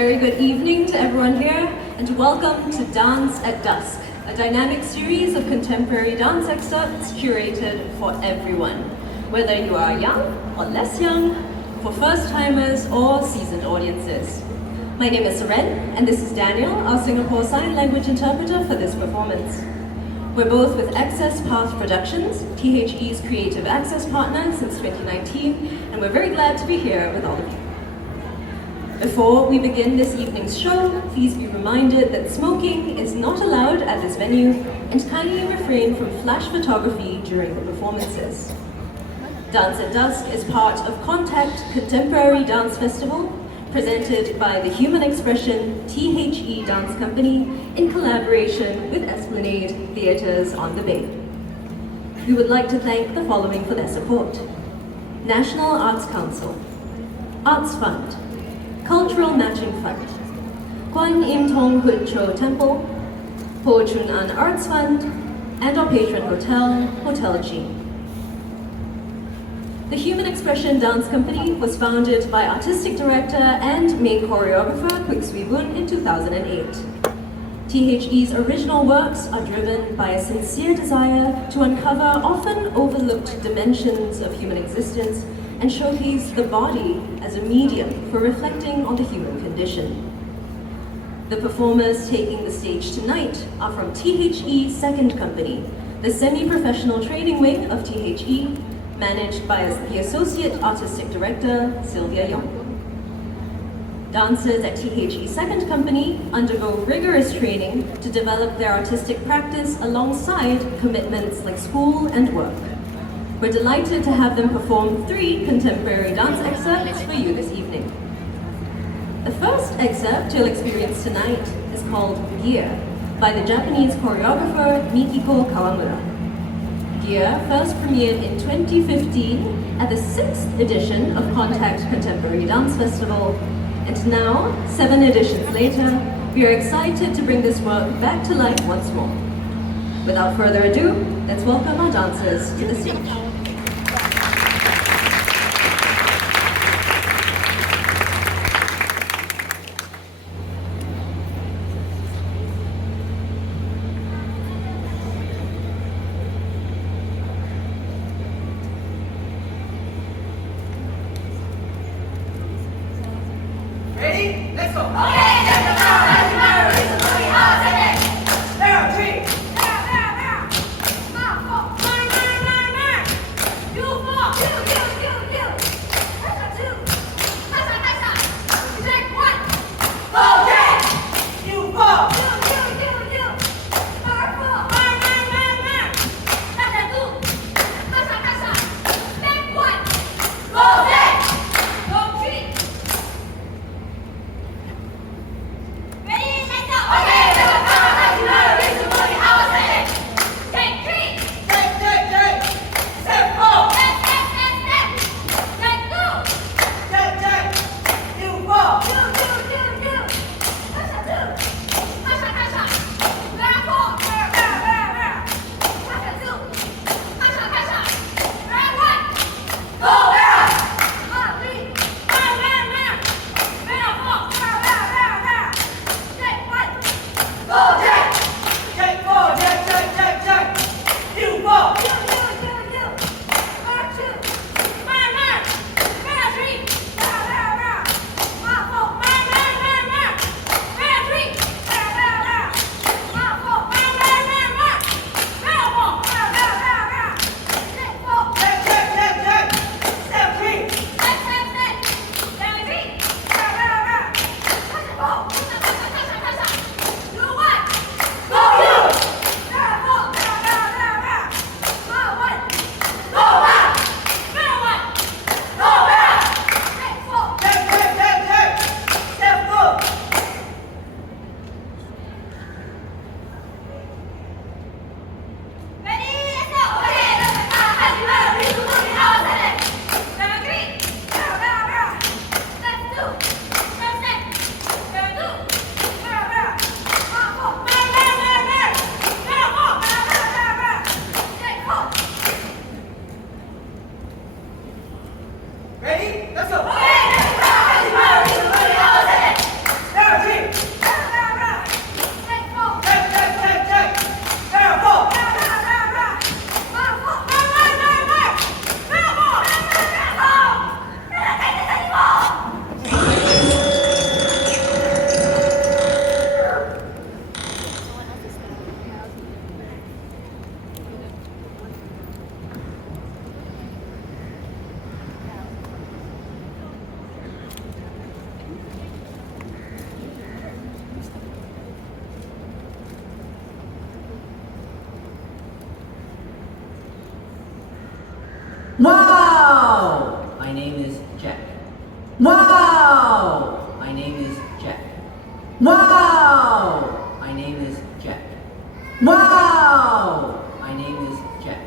Very good evening to everyone here, and welcome to Dance at Dusk, a dynamic series of contemporary dance excerpts curated for everyone, whether you are young or less young, for first-timers or seasoned audiences. My name is Seren, and this is Daniel, our Singapore Sign Language interpreter for this performance. We're both with Access Path Productions, T.H.E's creative access partner since 2019, and we're very glad to be here with all of you. Before we begin this evening's show, please be reminded that smoking is not allowed at this venue, and kindly refrain from flash photography during the performances. Dance at Dusk is part of Con.tact Contemporaty Dance Festival, presented by the human expression T.H.E Dance Company in collaboration with Esplanade Theatres on the Bay. We would like to thank the following for their support: National Arts Council, Arts Fund, Cultural Matching Fund, Kwan Im Thong Hood Cho Temple, Ho Chun An Arts Fund, and our patron hotel, Hotel G. The Human Expression Dance Company was founded by artistic director and main choreographer Kwik Swee Boon in 2008. T.H.E's original works are driven by a sincere desire to uncover often overlooked dimensions of human existence and showcase the body as a medium for reflecting on the human condition. The performers taking the stage tonight are from T.H.E Second Company, the semi-professional training wing of T.H.E, managed by the Associate Artistic Director, Sylvia Yong. Dancers at T.H.E Second Company undergo rigorous training to develop their artistic practice alongside commitments like school and work. We're delighted to have them perform 3 contemporary dance excerpts for you this evening. The first excerpt you'll experience tonight is called Gear by the Japanese choreographer Mikiko Kawamura. Gear first premiered in 2015 at the 6th edition of Con.tact Contemporary Dance Festival, and now, 7 editions later, we are excited to bring this work back to life once more. Without further ado, let's welcome our dancers to the stage. Ready? Let's go! Ready? Let's go. Wow! My name is Jack. Wow! My name is Jack. Wow! My name is Jack. Wow! My name is Jack.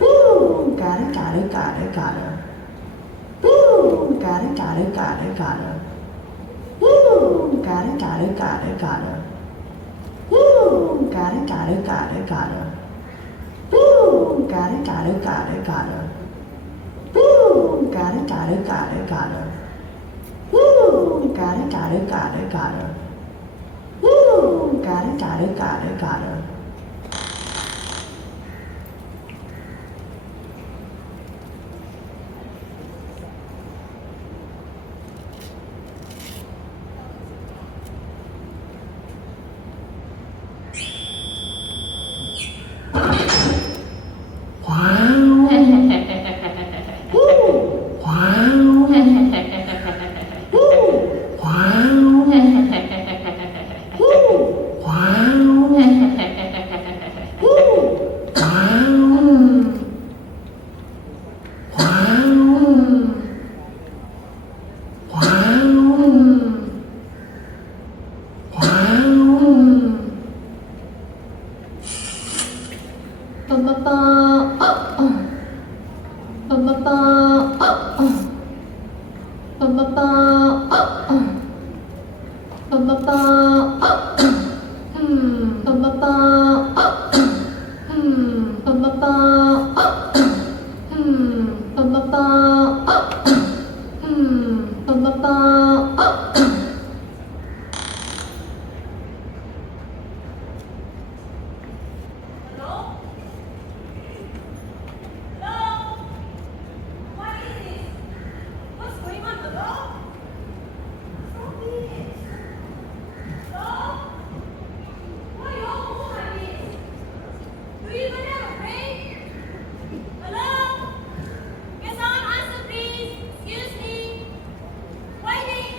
Woo! Got it. Woo! Got it. Woo! Got it. Woo! Got it. Woo! Got it. Woo! Got it. Woo! Got it. Woo! Got it.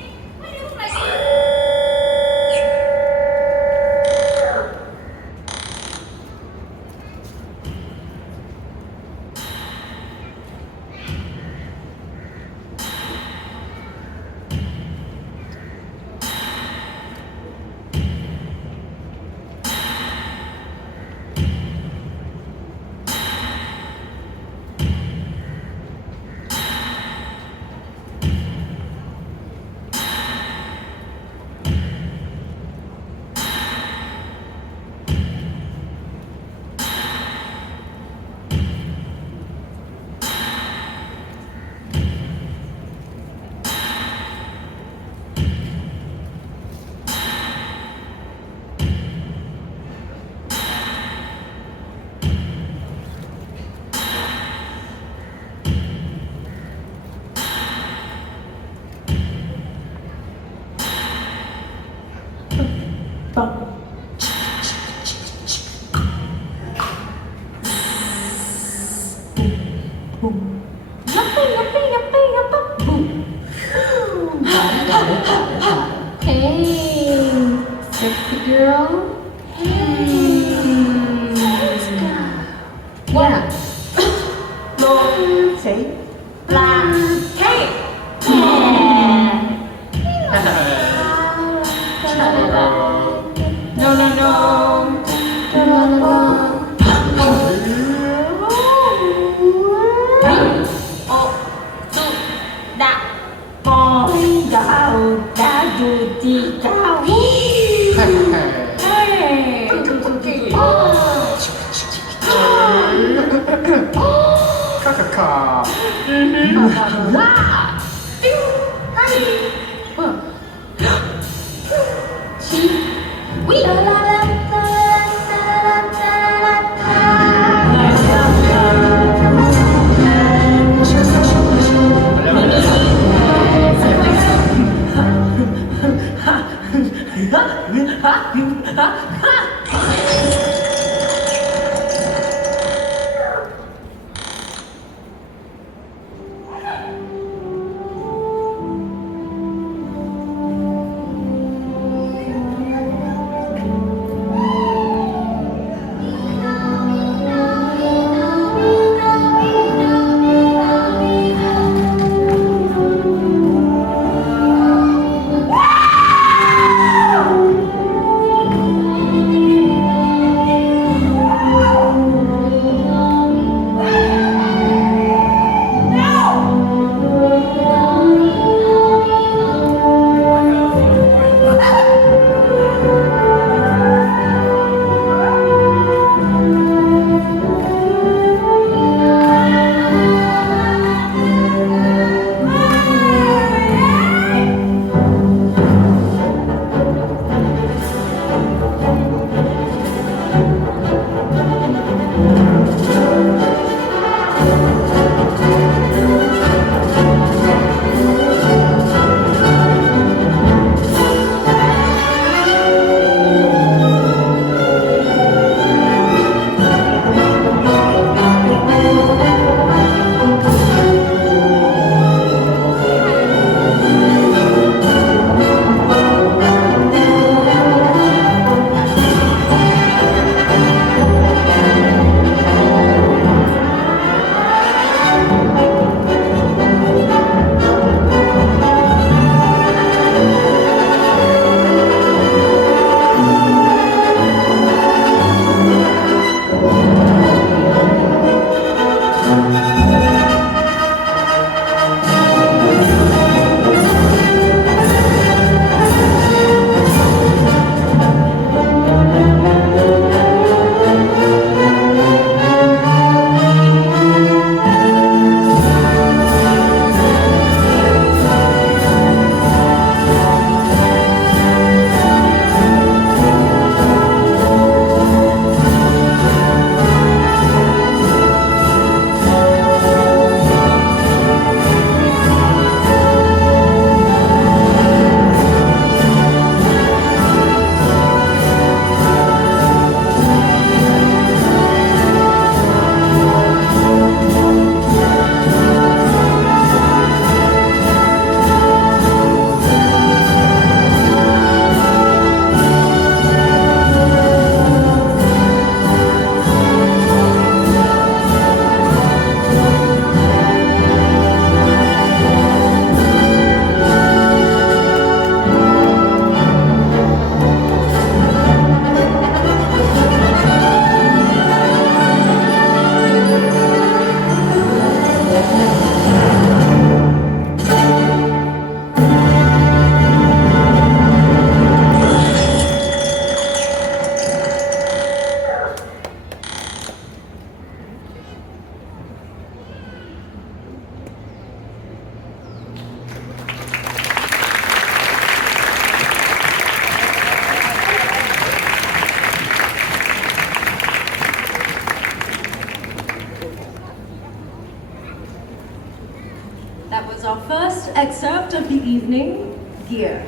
was our first excerpt of the evening, Gear.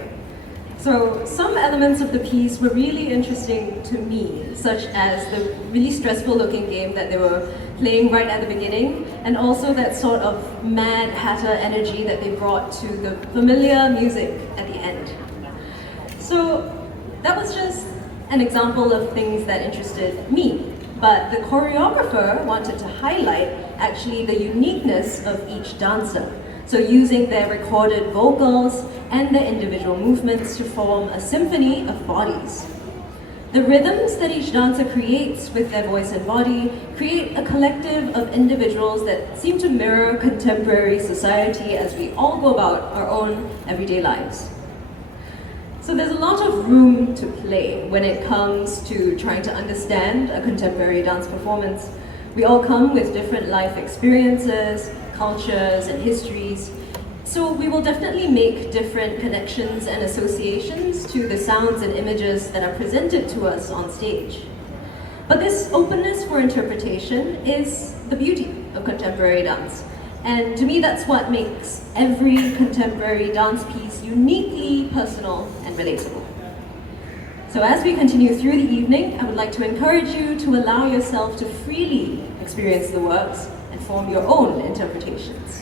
So some elements of the piece were really interesting to me, such as the really stressful looking game that they were playing right at the beginning, and also that sort of Mad Hatter energy that they brought to the familiar music at the end. So that was just an example of things that interested me. But the choreographer wanted to highlight actually the uniqueness of each dancer. So using their recorded vocals and their individual movements to form a symphony of bodies. The rhythms that each dancer creates with their voice and body create a collective of individuals that seem to mirror contemporary society as we all go about our own everyday lives. So there's a lot of room to play when it comes to trying to understand a contemporary dance performance. We all come with different life experiences, cultures, and histories. So we will definitely make different connections and associations to the sounds and images that are presented to us on stage. But this openness for interpretation is the beauty of contemporary dance. And to me, that's what makes every contemporary dance piece uniquely personal and relatable. So as we continue through the evening, I would like to encourage you to allow yourself to freely experience the works and form your own interpretations.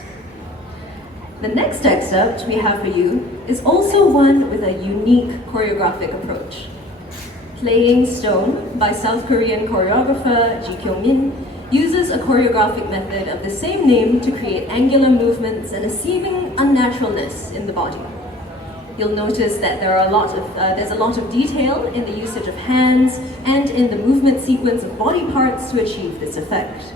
The next excerpt we have for you is also one with a unique choreographic approach. Playing Stone by South Korean choreographer Ji Kyung-min uses a choreographic method of the same name to create angular movements and a seeming unnaturalness in the body. You'll notice that there's a lot of detail in the usage of hands and in the movement sequence of body parts to achieve this effect.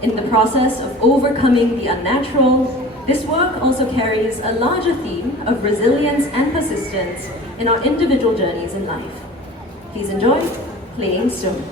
In the process of overcoming the unnatural, this work also carries a larger theme of resilience and persistence in our individual journeys in life. Please enjoy Playing Stone.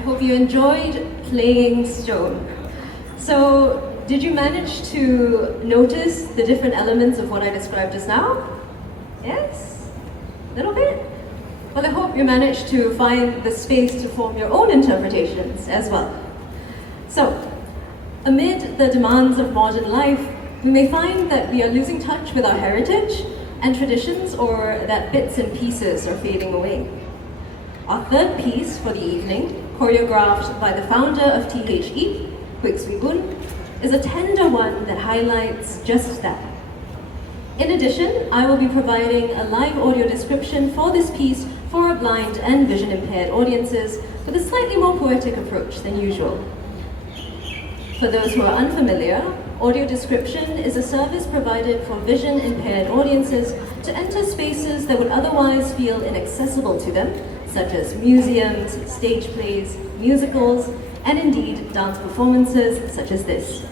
I hope you enjoyed playing stone. So, did you manage to notice the different elements of what I described just now? Yes? A little bit? Well, I hope you managed to find the space to form your own interpretations as well. So, amid the demands of modern life, we may find that we are losing touch with our heritage and traditions, or that bits and pieces are fading away. Our third piece for the evening, choreographed by the founder of T.H.E, Bun, is a tender one that highlights just that. In addition, I will be providing a live audio description for this piece for our blind and vision impaired audiences with a slightly more poetic approach than usual. For those who are unfamiliar, audio description is a service provided for vision impaired audiences to enter spaces that would otherwise feel inaccessible to them, such as museums, stage plays, musicals, and indeed dance performances such as this.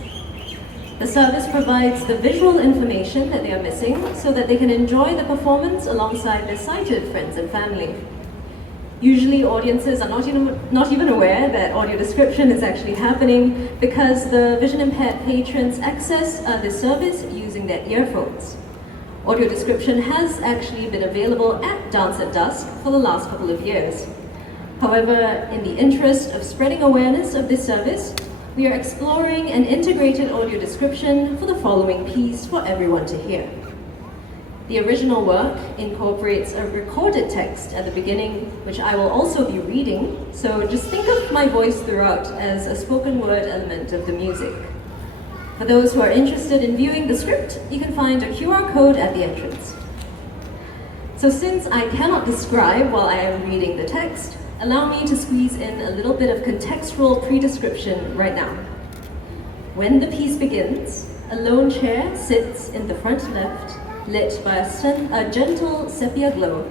The service provides the visual information that they are missing so that they can enjoy the performance alongside their sighted friends and family. Usually audiences are not even aware that audio description is actually happening because the vision impaired patrons access this service using their earphones. Audio description has actually been available at Dance at Dusk for the last couple of years. However, in the interest of spreading awareness of this service, we are exploring an integrated audio description for the following piece for everyone to hear. The original work incorporates a recorded text at the beginning, which I will also be reading, so just think of my voice throughout as a spoken word element of the music. For those who are interested in viewing the script, you can find a QR code at the entrance. So since I cannot describe while I am reading the text, allow me to squeeze in a little bit of contextual pre-description right now. When the piece begins, a lone chair sits in the front left, lit by a gentle sepia glow.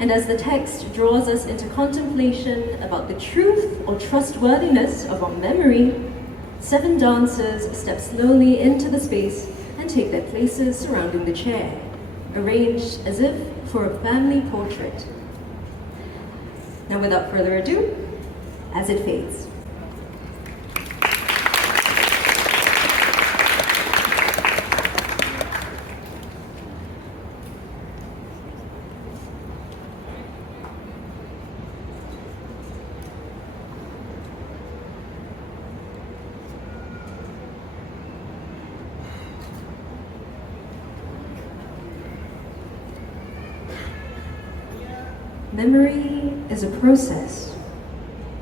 And as the text draws us into contemplation about the truth or trustworthiness of our memory, 7 dancers step slowly into the space and take their places surrounding the chair, arranged as if for a family portrait. Now, without further ado, as it fades. Memory is a process.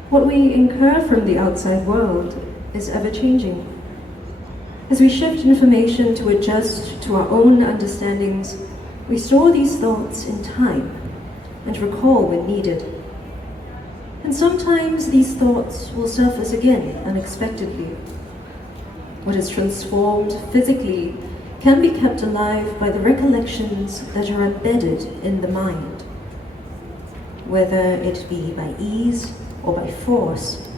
What we incur from the outside world is ever-changing. As we shift information to adjust to our own understandings, we store these thoughts in time and recall when needed. And sometimes these thoughts will surface again unexpectedly. What is transformed physically can be kept alive by the recollections that are embedded in the mind. Whether it be by ease or by force,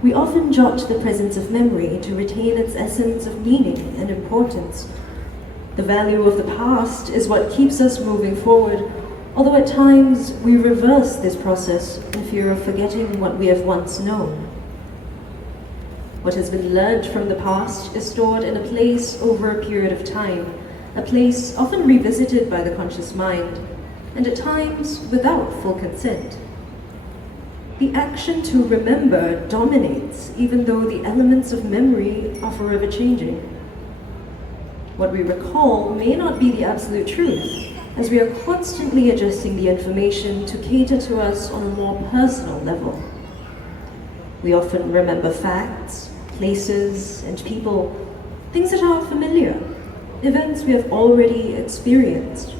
we often jot the presence of memory to retain its essence of meaning and importance. The value of the past is what keeps us moving forward, although at times we reverse this process in fear of forgetting what we have once known. What has been learned from the past is stored in a place over a period of time, a place often revisited by the conscious mind, and at times without full consent. The action to remember dominates, even though the elements of memory are forever changing. What we recall may not be the absolute truth, as we are constantly adjusting the information to cater to us on a more personal level. We often remember facts, places, and people, things that are familiar, events we have already experienced.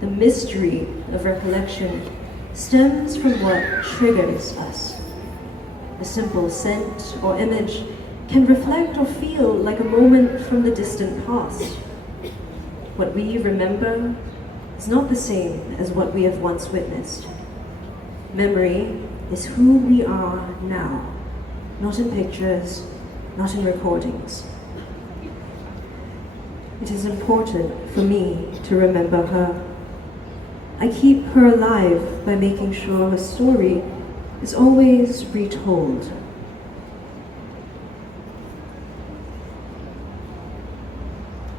The mystery of recollection stems from what triggers us. A simple scent or image can reflect or feel like a moment from the distant past. What we remember is not the same as what we have once witnessed. Memory is who we are now, not in pictures, not in recordings. It is important for me to remember her. I keep her alive by making sure her story is always retold.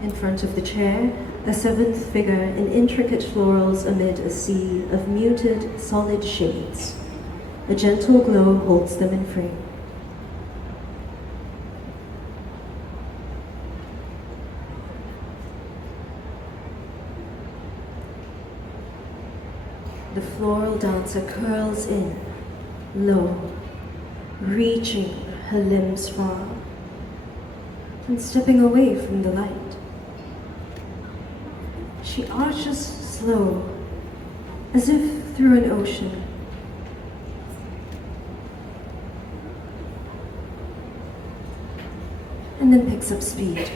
In front of the chair, a seventh figure in intricate florals amid a sea of muted, solid shades. A gentle glow holds them in frame. The floral dancer curls in, low, reaching her limbs far, and stepping away from the light. She arches slow, as if through an ocean. And then picks up speed.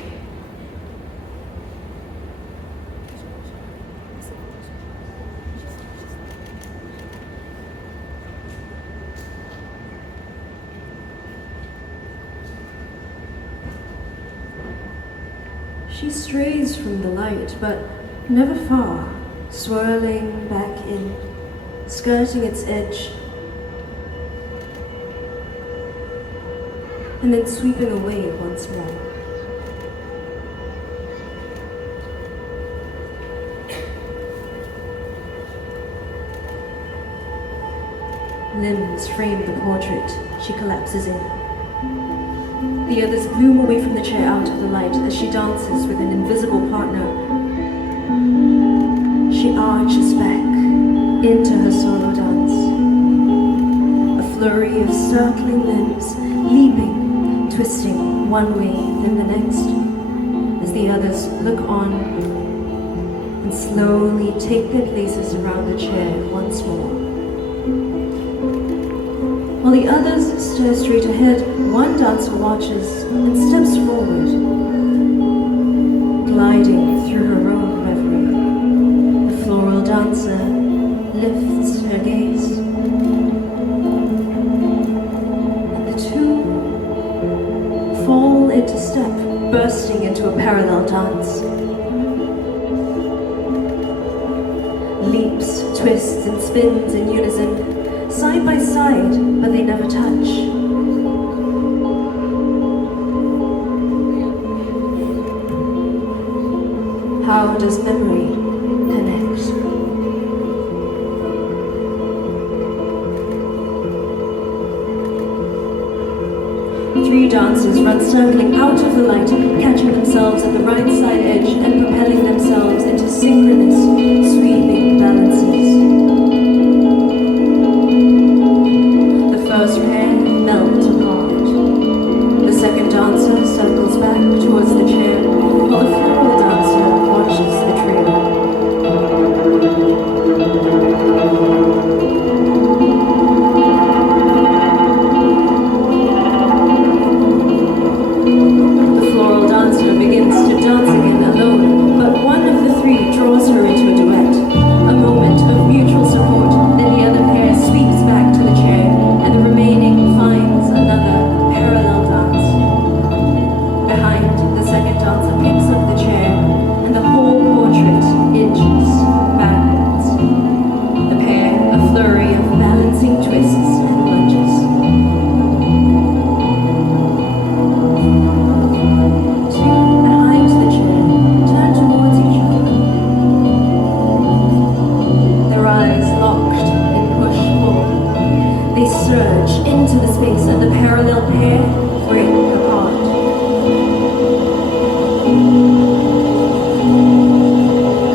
She strays from the light, but never far, swirling back in, skirting its edge, and then sweeping away once more. Limbs frame the portrait. She collapses in. The others bloom away from the chair out of the light as she dances with an invisible partner. She arches back into her solo dance. A flurry of circling limbs, leaping, twisting one way then the next, as the others look on and slowly take their places around the chair once more. While the others stare straight ahead, one dancer watches and steps forward, gliding through her own reverie. The floral dancer lifts her gaze, and the two fall into step, bursting into a parallel dance. Leaps, twists, and spins in unison, side by side, but they never touch. How does memory connect? Three dancers run circling out of the light, catching themselves at the right side edge and propelling themselves into synchronous, sweeping balances. The first pair melt apart. The second dancer circles back towards the chair, while the floral dancer watches the trio. The floral dancer begins to dance again alone, but one of the three draws her into a duet. A moment of mutual support, then the other pair sweeps back to the chair, and the remaining finds another parallel dance. Behind, the second dancer picks up the chair, and the whole portrait inches backwards. The pair, a flurry of balancing twists and lunges. Two behind the chair turn towards each other. Their eyes locked in push-pull. They surge into the space, and the parallel pair break apart.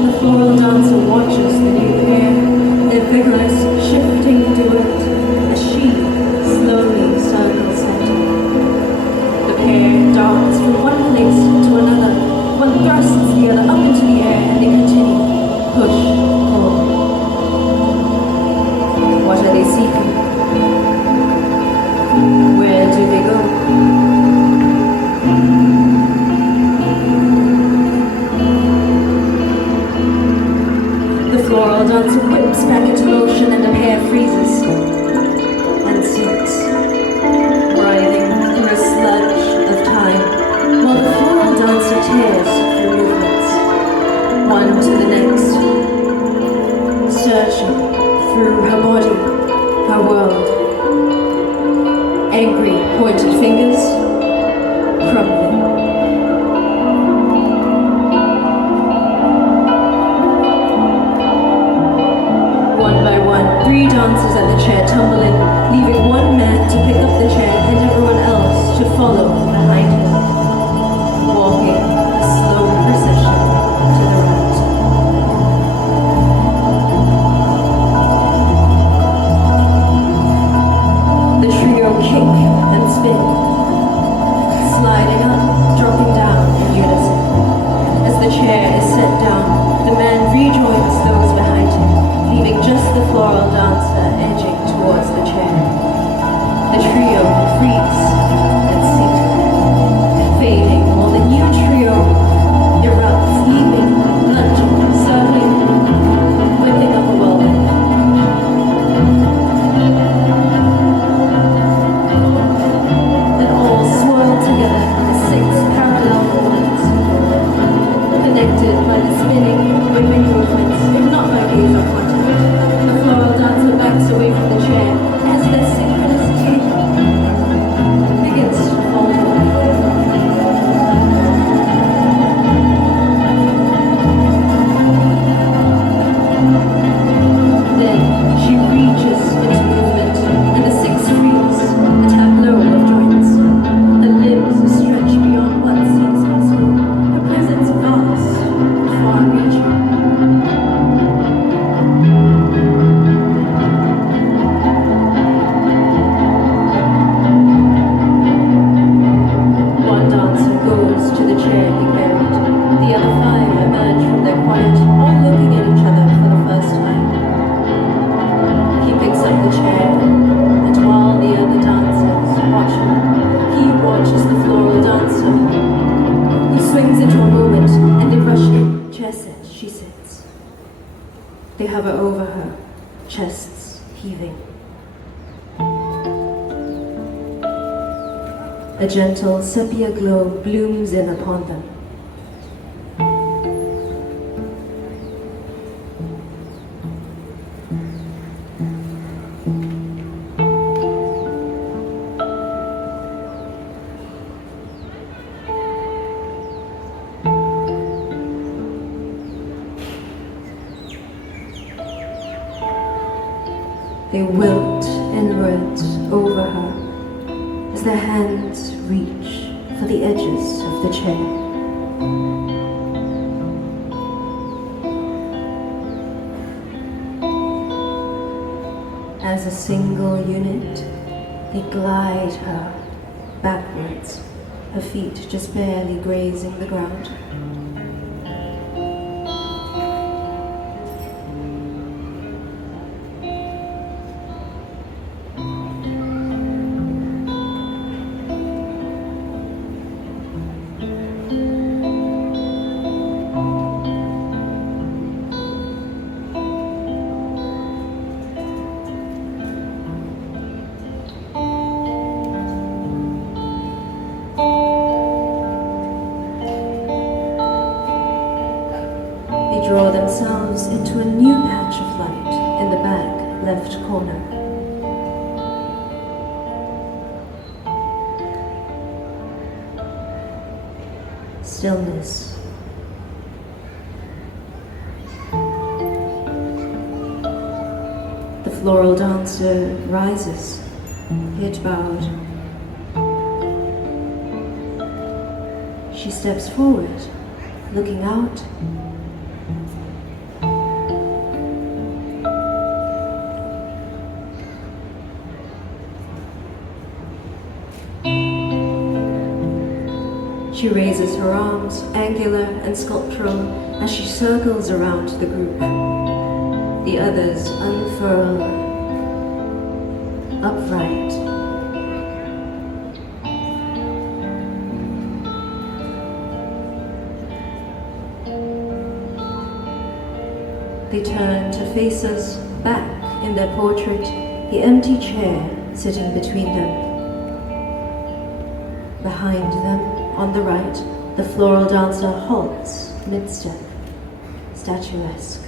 The floral dancer watches the new pair, their vigorous, shifting duet, as she slowly circles center. The pair darts from one place to another. One thrusts the other up into the air, and they continue. Push, pull. What are they seeking? Where do they go? The floral dancer whips back into motion, and the pair freezes. angry pointed fingers crumbling. One by one, 3 dancers at the chair tumble in, leaving one man to pick up the chair and everyone else to follow behind him, walking a slow procession to the right. The trio kick and spin, sliding up, dropping down in unison. As the chair is set down, the man rejoins those behind him, leaving just the floral dancer edging towards the chair. The trio freeze and sink, fading while the new trio erupts, leaping, lunging, circling, whipping up a whirlwind. Then all swirl together as 6 parallel movements, connected by the spinning, whipping movements, if not by gaze or contact. The floral dancer backs away from the chair as their synchronicity begins to fall away. Then she reaches into movement, and the 6 freeze, a tableau of joints. Her limbs stretch beyond what seems possible, her presence vast, far-reaching. One dancer goes to the chair he carried. The other 5 emerge from their quiet, all looking at each other for the first time. He picks up the chair, and while the other dancers watch him, he watches the floral dancer. He swings into a movement, and they rush in. Chair set, she sits. They hover over her, chests heaving. A gentle sepia glow blooms in upon them. They wilt inwards over her as their hands reach for the edges of the chair. As a single unit, they glide her backwards, her feet just barely grazing the ground. Draw themselves into a new patch of light in the back left corner. Stillness. The floral dancer rises, head bowed. She steps forward, looking out. She raises her arms, angular and sculptural, as she circles around the group. The others unfurl, upright. They turn to face us back in their portrait, the empty chair sitting between them. Behind them, on the right, the floral dancer halts mid-step, statuesque.